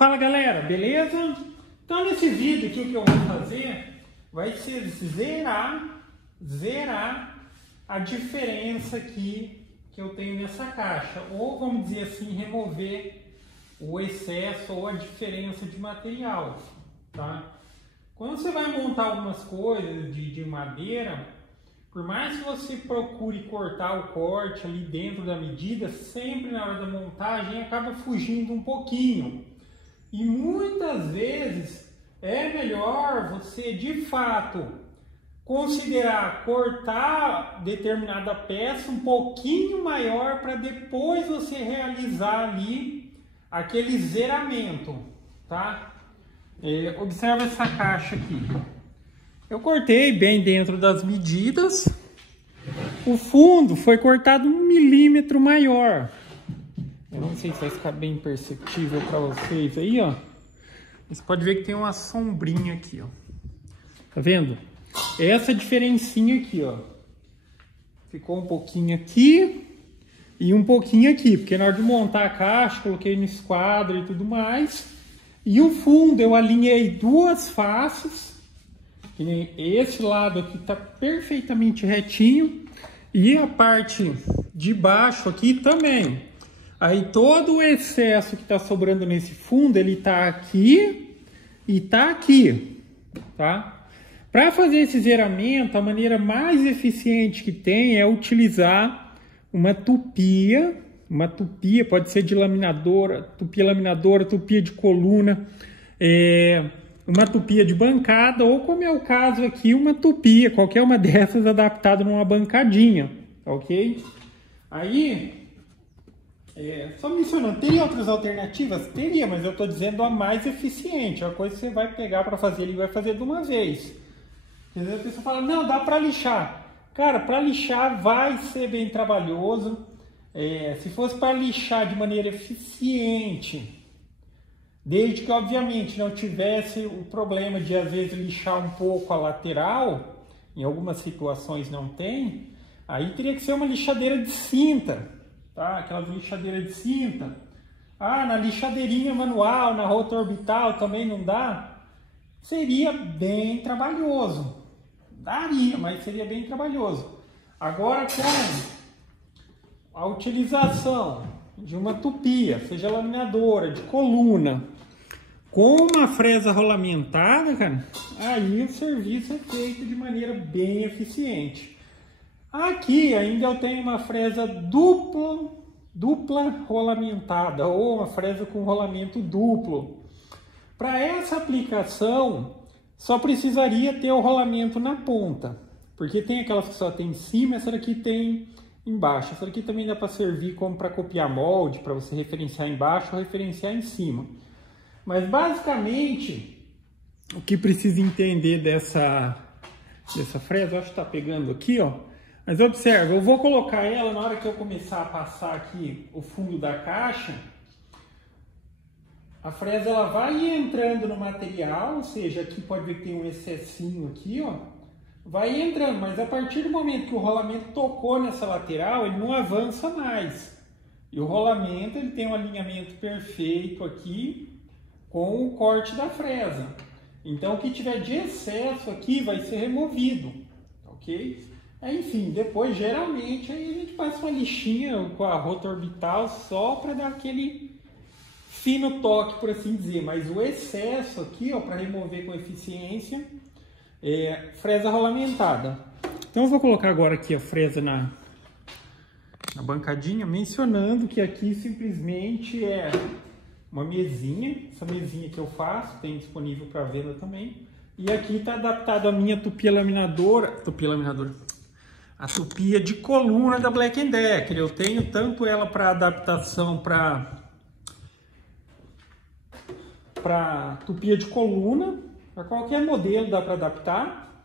Fala galera, beleza? Então nesse vídeo aqui o que eu vou fazer vai ser zerar a diferença aqui que eu tenho nessa caixa, ou vamos dizer assim, remover o excesso ou a diferença de material, tá? Quando você vai montar algumas coisas de madeira, por mais que você procure cortar o corte ali dentro da medida, sempre na hora da montagem acaba fugindo um pouquinho. E muitas vezes é melhor você de fato considerar cortar determinada peça um pouquinho maior para depois você realizar ali aquele zeramento, tá? Observa essa caixa aqui. Eu cortei bem dentro das medidas. O fundo foi cortado 1 milímetro maior. Eu não sei se vai ficar bem perceptível para vocês aí, ó. Você pode ver que tem uma sombrinha aqui, ó. Tá vendo? Essa diferencinha aqui, ó. Ficou um pouquinho aqui e um pouquinho aqui, porque na hora de montar a caixa, coloquei no esquadro e tudo mais. E o fundo eu alinhei duas faces. Que nem esse lado aqui tá perfeitamente retinho. E a parte de baixo aqui também. Aí todo o excesso que está sobrando nesse fundo, ele está aqui e está aqui, tá? Para fazer esse zeramento, a maneira mais eficiente que tem é utilizar uma tupia pode ser de laminadora, tupia de coluna, uma tupia de bancada, ou como é o caso aqui, uma tupia, qualquer uma dessas adaptada numa bancadinha, ok? Aí... só mencionando, teria outras alternativas? Teria, mas eu estou dizendo a mais eficiente, a coisa que você vai pegar para fazer, ele vai fazer de uma vez. Às vezes a pessoa fala, não, dá para lixar. Cara, para lixar vai ser bem trabalhoso. Se fosse para lixar de maneira eficiente, desde que obviamente não tivesse o problema de às vezes lixar um pouco a lateral, em algumas situações não tem, aí teria que ser uma lixadeira de cinta. Tá? Aquelas lixadeiras de cinta. Na lixadeirinha manual, na rota orbital também não dá? Seria bem trabalhoso. Daria, mas seria bem trabalhoso. Agora com a utilização de uma tupia, seja laminadora, de coluna, com uma fresa rolamentada, cara, aí o serviço é feito de maneira bem eficiente. Aqui ainda eu tenho uma fresa dupla rolamentada, ou uma fresa com rolamento duplo. Para essa aplicação, só precisaria ter o rolamento na ponta, porque tem aquelas que só tem em cima, essa daqui tem embaixo. Essa daqui também dá para servir como para copiar molde, para você referenciar embaixo ou referenciar em cima. Mas basicamente, o que precisa entender dessa fresa, eu acho que está pegando aqui, ó. Mas observa, eu vou colocar ela na hora que eu começar a passar aqui o fundo da caixa. A fresa ela vai entrando no material, ou seja, aqui pode ver que tem um excessinho aqui, ó. Vai entrando, mas a partir do momento que o rolamento tocou nessa lateral, ele não avança mais. E o rolamento ele tem um alinhamento perfeito aqui com o corte da fresa. Então o que tiver de excesso aqui vai ser removido, ok? Enfim, depois geralmente aí a gente passa uma lixinha com a rota orbital só para dar aquele fino toque, por assim dizer. Mas o excesso aqui, ó, para remover com eficiência, é fresa rolamentada. Então eu vou colocar agora aqui a fresa na bancadinha, mencionando que aqui simplesmente é uma mesinha. Essa mesinha que eu faço, tem disponível para venda também. E aqui está adaptado a minha tupia laminadora, a tupia de coluna da Black & Decker. Eu tenho tanto ela para adaptação para tupia de coluna, para qualquer modelo dá para adaptar.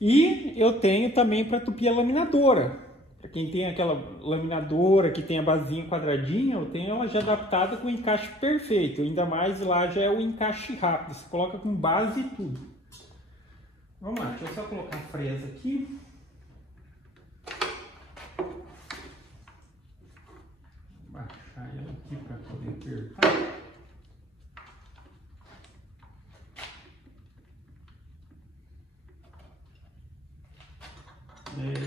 E eu tenho também para tupia laminadora. Para quem tem aquela laminadora que tem a basinha quadradinha, eu tenho ela já adaptada com encaixe perfeito. Ainda mais lá já é o encaixe rápido, você coloca com base e tudo. Vamos lá, deixa eu só colocar a fresa aqui. Baixar ela aqui para poder apertar.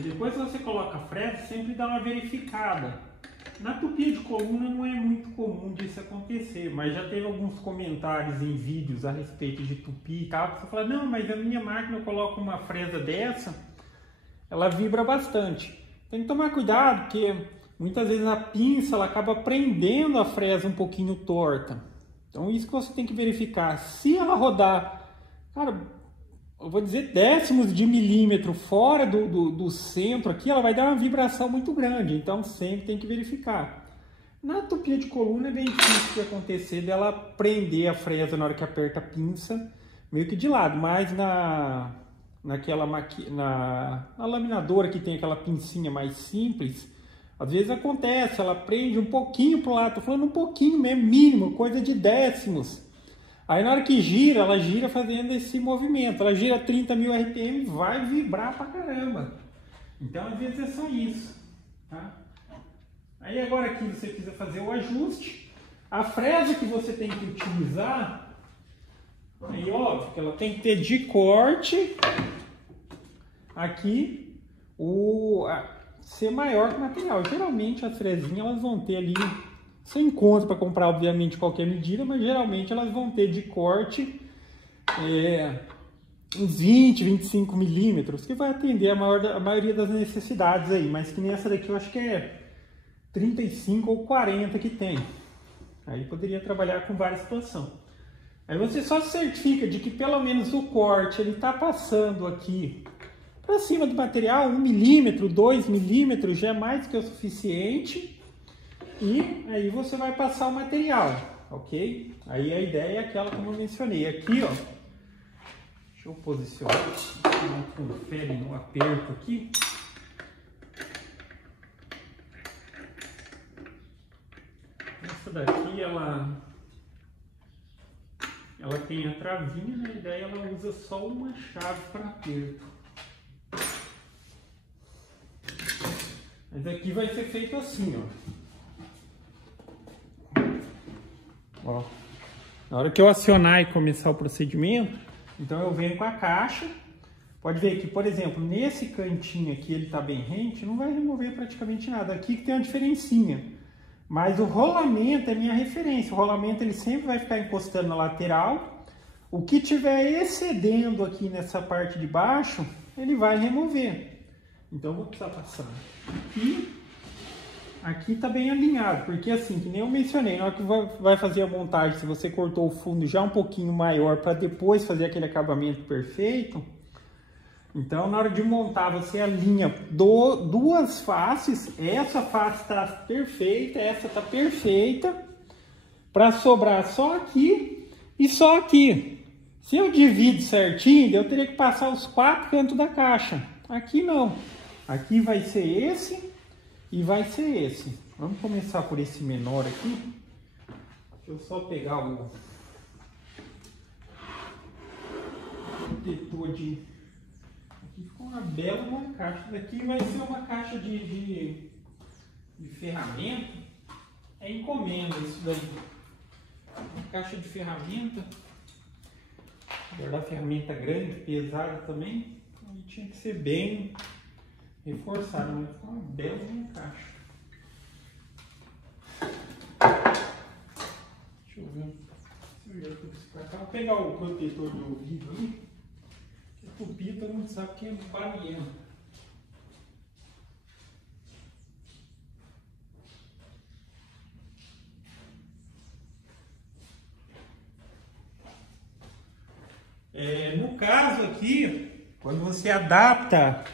Depois que você coloca a fresa, sempre dá uma verificada. Na tupia de coluna não é muito comum disso acontecer, mas já teve alguns comentários em vídeos a respeito de tupi e tal. Você fala, não, mas a minha máquina eu coloco uma fresa dessa, ela vibra bastante. Tem que tomar cuidado, porque muitas vezes a pinça ela acaba prendendo a fresa um pouquinho torta. Então isso que você tem que verificar. Se ela rodar, cara, eu vou dizer décimos de milímetro fora do centro aqui, ela vai dar uma vibração muito grande. Então sempre tem que verificar. Na tupia de coluna é bem difícil de acontecer dela prender a fresa na hora que aperta a pinça, meio que de lado. Mas na laminadora que tem aquela pincinha mais simples, às vezes acontece, ela prende um pouquinho para o lado. Tô falando um pouquinho mesmo, mínimo, coisa de décimos. Aí na hora que gira, ela gira fazendo esse movimento. Ela gira 30.000 RPM e vai vibrar pra caramba. Então às vezes é só isso, tá? Aí agora aqui você precisa fazer o ajuste. A fresa que você tem que utilizar, aí óbvio que ela tem que ter de corte aqui ser maior que o material. Geralmente as fresinhas elas vão ter ali... Você encontra para comprar, obviamente, qualquer medida, mas geralmente elas vão ter de corte uns 20, 25 milímetros, que vai atender a maioria das necessidades aí. Mas que nessa daqui eu acho que é 35 ou 40 que tem. Aí poderia trabalhar com várias situações. Aí você só se certifica de que pelo menos o corte ele está passando aqui para cima do material, 1 milímetro, 2 milímetros, já é mais que o suficiente. E aí você vai passar o material, ok? Aí a ideia é aquela como eu mencionei. Aqui, ó, deixa eu posicionar, não confere no aperto aqui. Essa daqui, ela tem a travinha, na ideia ela usa só uma chave para aperto. Mas aqui vai ser feito assim, ó. Ó, na hora que eu acionar e começar o procedimento, então eu venho com a caixa. Pode ver que, por exemplo, nesse cantinho aqui ele está bem rente, não vai remover praticamente nada. Aqui que tem uma diferencinha. Mas o rolamento é minha referência. O rolamento ele sempre vai ficar encostando na lateral. O que tiver excedendo aqui nessa parte de baixo, ele vai remover. Então eu vou precisar passar aqui. Aqui está bem alinhado, porque assim, que nem eu mencionei, na hora que vai fazer a montagem, se você cortou o fundo já um pouquinho maior para depois fazer aquele acabamento perfeito, então na hora de montar você alinha duas faces, essa face está perfeita, essa está perfeita, para sobrar só aqui e só aqui. Se eu divido certinho, eu teria que passar os 4 cantos da caixa. Aqui não, aqui vai ser esse. E vai ser esse. Vamos começar por esse menor aqui. Deixa eu só pegar o protetor de... Aqui ficou uma bela caixa. Isso daqui vai ser uma caixa de ferramenta. É encomenda isso daí. Uma caixa de ferramenta. Guardar ferramenta grande, pesada também. E tinha que ser bem... reforçado, mas ficou uma bela caixa. Deixa eu ver. Vou pegar o protetor de ouvido ali. A tupi todo mundo sabe que é barulhento. No caso aqui, quando você adapta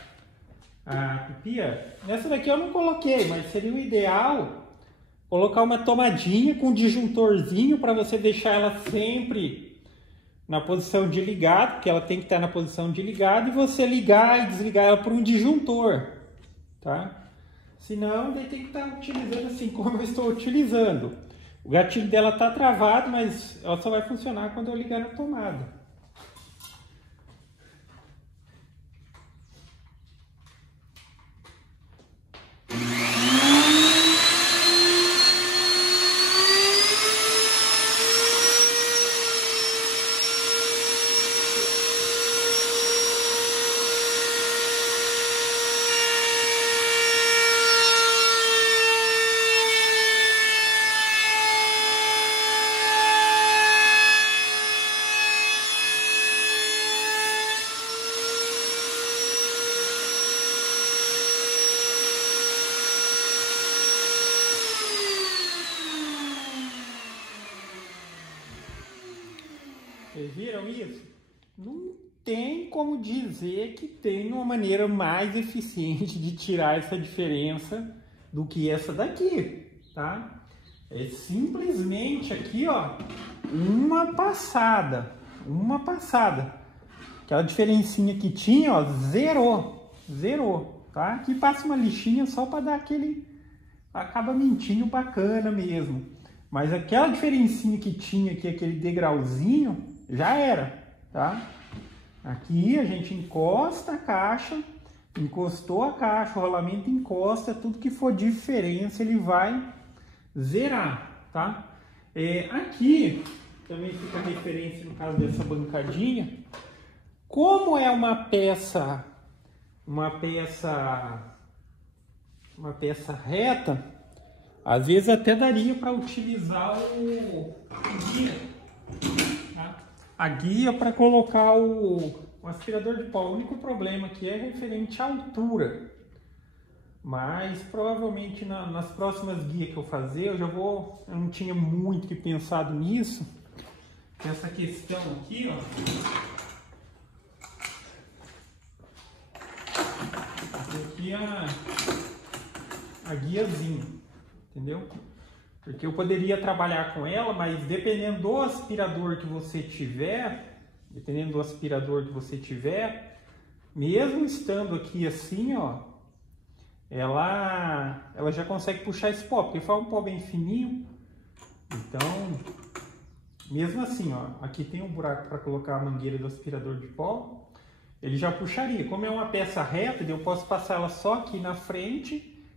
a tupia, nessa daqui eu não coloquei, mas seria o ideal colocar uma tomadinha com um disjuntorzinho para você deixar ela sempre na posição de ligado, porque ela tem que estar na posição de ligado, e você ligar e desligar ela por um disjuntor, tá? Senão, daí tem que estar utilizando assim como eu estou utilizando. O gatilho dela está travado, mas ela só vai funcionar quando eu ligar na tomada. Vocês viram isso? Não tem como dizer que tem uma maneira mais eficiente de tirar essa diferença do que essa daqui, tá? É simplesmente aqui, ó, uma passada. Aquela diferencinha que tinha, ó, zerou, tá? Aqui passa uma lixinha só para dar aquele acabamentinho bacana mesmo. Mas aquela diferencinha que tinha aqui, aquele degrauzinho, já era, tá? Aqui a gente encosta a caixa, encostou a caixa, o rolamento encosta, tudo que for diferença ele vai zerar, tá? Aqui também fica a referência no caso dessa bancadinha. Como é uma peça reta, às vezes até daria para utilizar o guia, tá? A guia para colocar o aspirador de pó. O único problema aqui é referente à altura. Mas provavelmente nas próximas guias que eu fazer, eu não tinha muito que pensado nisso. Essa questão aqui, ó. Aqui a guiazinha, entendeu? Porque eu poderia trabalhar com ela, mas dependendo do aspirador que você tiver, mesmo estando aqui assim, ó, ela já consegue puxar esse pó, porque faz um pó bem fininho. Então, mesmo assim, ó, aqui tem um buraco para colocar a mangueira do aspirador de pó, ele já puxaria. Como é uma peça reta, eu posso passar ela só aqui na frente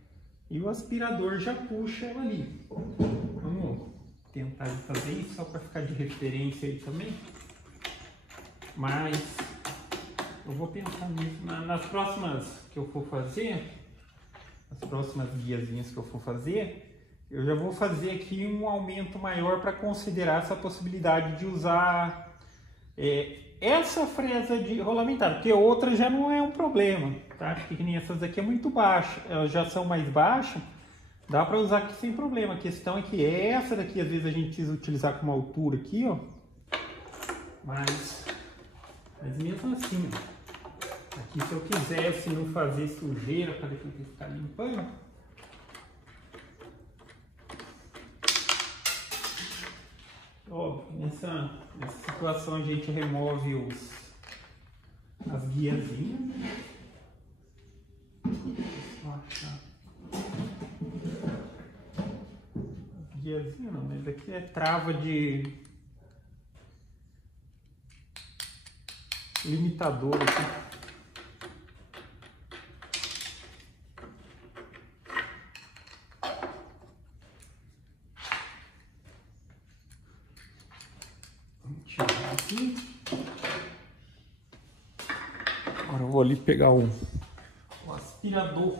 e o aspirador já puxa ela ali. Vamos tentar fazer isso só para ficar de referência aí também. Mas eu vou pensar nisso nas próximas que eu for fazer, as próximas guiazinhas que eu for fazer, eu já vou fazer aqui um aumento maior para considerar essa possibilidade de usar essa fresa de rolamentada, porque outra já não é um problema, tá? Porque que nem essas aqui é muito baixa, elas já são mais baixas, dá para usar aqui sem problema. A questão é que essa daqui às vezes a gente precisa utilizar com uma altura aqui, ó, mas mesmo assim, aqui se eu quisesse não fazer sujeira para depois ficar limpando, ó, nessa situação a gente remove as guiazinhas. Só achar. Guiazinha não, mas aqui é trava de limitador aqui. Agora eu vou ali pegar o aspirador.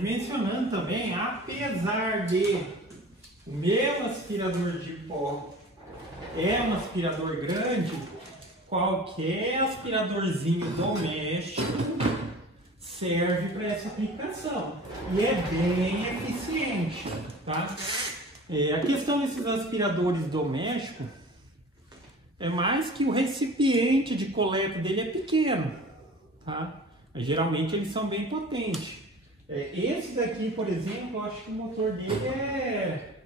Mencionando também, apesar de o meu aspirador de pó é um aspirador grande, qualquer aspiradorzinho doméstico serve para essa aplicação e é bem eficiente, tá? A questão desses aspiradores domésticos é mais que o recipiente de coleta dele é pequeno, tá? Mas, geralmente eles são bem potentes. Esse daqui, por exemplo, eu acho que o motor dele é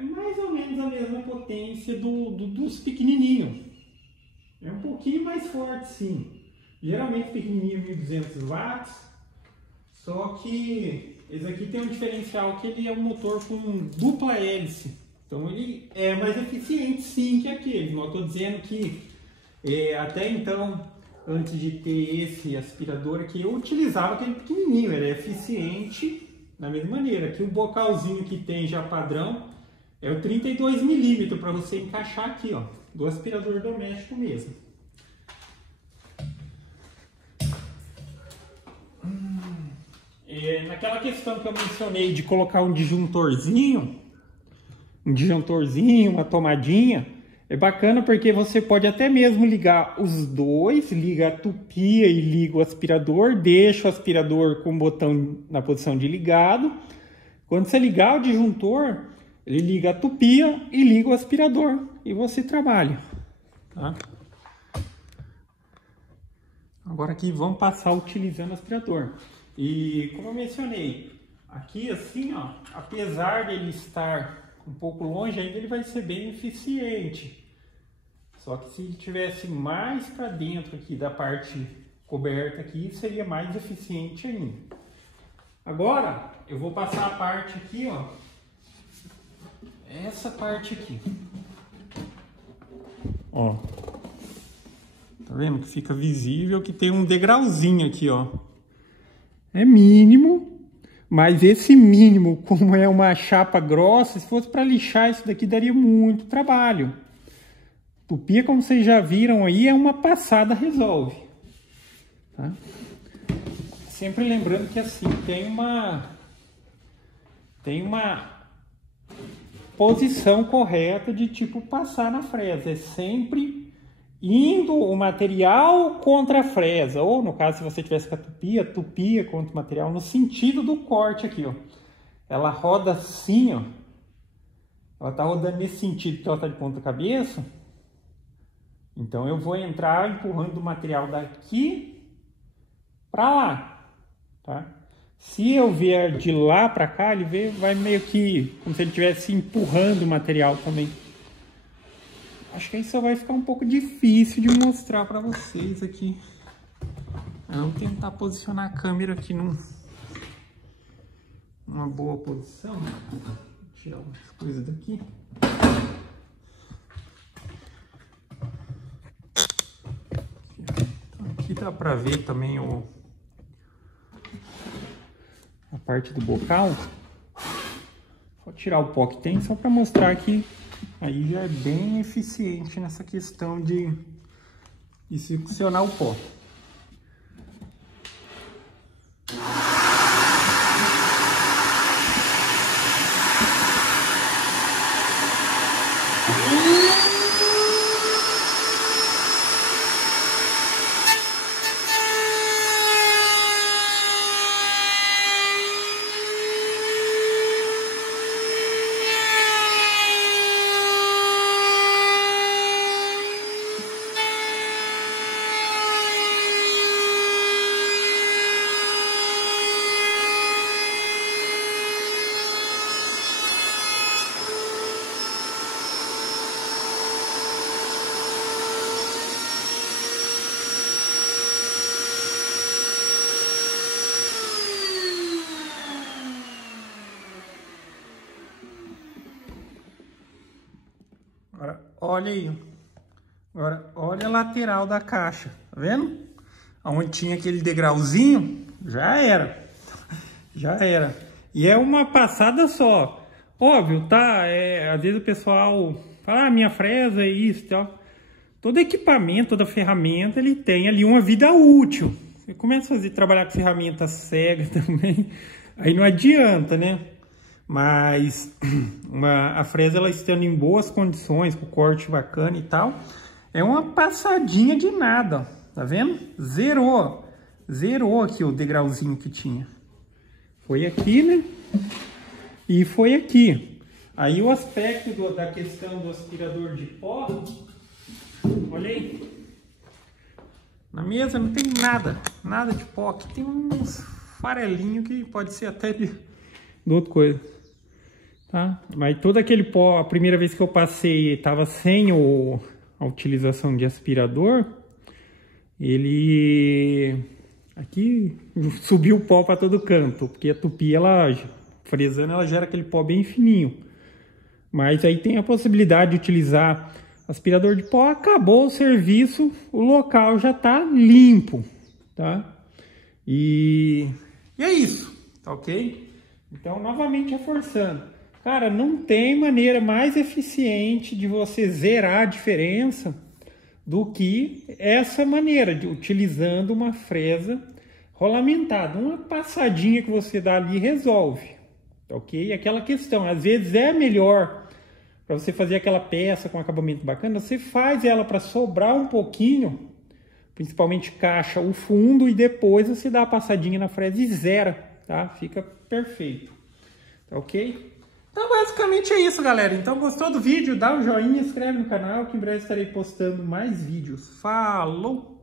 mais ou menos a mesma potência dos pequenininhos. É um pouquinho mais forte, sim. Geralmente pequenininho 1200 watts, só que esse aqui tem um diferencial que ele é um motor com dupla hélice. Então ele é mais eficiente, sim, que aquele. Não estou dizendo que até então, antes de ter esse aspirador aqui, eu utilizava aquele pequenininho, era eficiente da mesma maneira. Aqui o bocalzinho que tem já padrão É o 32 milímetros para você encaixar aqui, ó, do aspirador doméstico mesmo. Naquela questão que eu mencionei de colocar um disjuntorzinho, uma tomadinha, é bacana porque você pode até mesmo ligar os dois, liga a tupia e liga o aspirador, deixa o aspirador com o botão na posição de ligado. Quando você ligar o disjuntor, ele liga a tupia e liga o aspirador e você trabalha, tá? Agora aqui vamos passar utilizando o aspirador. E como eu mencionei, aqui assim, ó, apesar dele estar um pouco longe, ainda ele vai ser bem eficiente. Só que se ele tivesse mais para dentro aqui da parte coberta aqui, seria mais eficiente ainda. Agora eu vou passar a parte aqui, ó, essa parte aqui, ó, tá vendo que fica visível que tem um degrauzinho aqui, ó. É mínimo, mas esse mínimo, como é uma chapa grossa, se fosse para lixar isso daqui daria muito trabalho. Tupia, como vocês já viram aí, é uma passada resolve, tá? Sempre lembrando que assim, tem uma posição correta de tipo passar na fresa. É sempre indo o material contra a fresa, ou no caso se você tivesse com a tupia contra o material, no sentido do corte aqui, ó. Ela roda assim, ó. Ela tá rodando nesse sentido que ela tá de ponta cabeça. Então eu vou entrar empurrando o material daqui para lá, tá? Se eu vier de lá para cá, ele vai meio que como se ele estivesse empurrando o material também. Acho que aí só vai ficar um pouco difícil de mostrar para vocês aqui. Vamos tentar posicionar a câmera aqui numa boa posição. Vou tirar umas coisas daqui. Então, aqui dá para ver também a parte do bocal. Vou tirar o pó que tem só para mostrar que aí já é bem eficiente nessa questão de succionar o pó. Agora, olha aí. Agora, olha a lateral da caixa. Tá vendo? Onde tinha aquele degrauzinho, já era. Já era. E é uma passada só. Óbvio, tá? Às vezes o pessoal fala, minha fresa é isso e tal. Todo equipamento, toda ferramenta, ele tem ali uma vida útil. Você começa a trabalhar com ferramenta cega também, aí não adianta, né? Mas a fresa, ela estando em boas condições, com corte bacana e tal, é uma passadinha de nada, ó. Tá vendo? Zerou aqui o degrauzinho que tinha. Foi aqui, né? E foi aqui. Aí o aspecto da questão do aspirador de pó, olha aí. Na mesa não tem nada de pó. Aqui tem uns farelinhos que pode ser até de outra coisa. Tá? Mas todo aquele pó, a primeira vez que eu passei, estava sem a utilização de aspirador. Ele aqui subiu o pó para todo canto, porque a tupia, ela fresando, ela gera aquele pó bem fininho. Mas aí tem a possibilidade de utilizar aspirador de pó, acabou o serviço, o local já está limpo, tá? E é isso, tá ok? Então, novamente reforçando, Cara, não tem maneira mais eficiente de você zerar a diferença do que essa maneira, de utilizando uma fresa rolamentada. Uma passadinha que você dá ali resolve, ok? Aquela questão, às vezes é melhor para você fazer aquela peça com acabamento bacana, você faz ela para sobrar um pouquinho, principalmente caixa o fundo, e depois você dá a passadinha na fresa e zera, tá? Fica perfeito, tá ok? Então basicamente é isso, galera. Então gostou do vídeo? Dá um joinha, inscreve no canal que em breve estarei postando mais vídeos. Falou!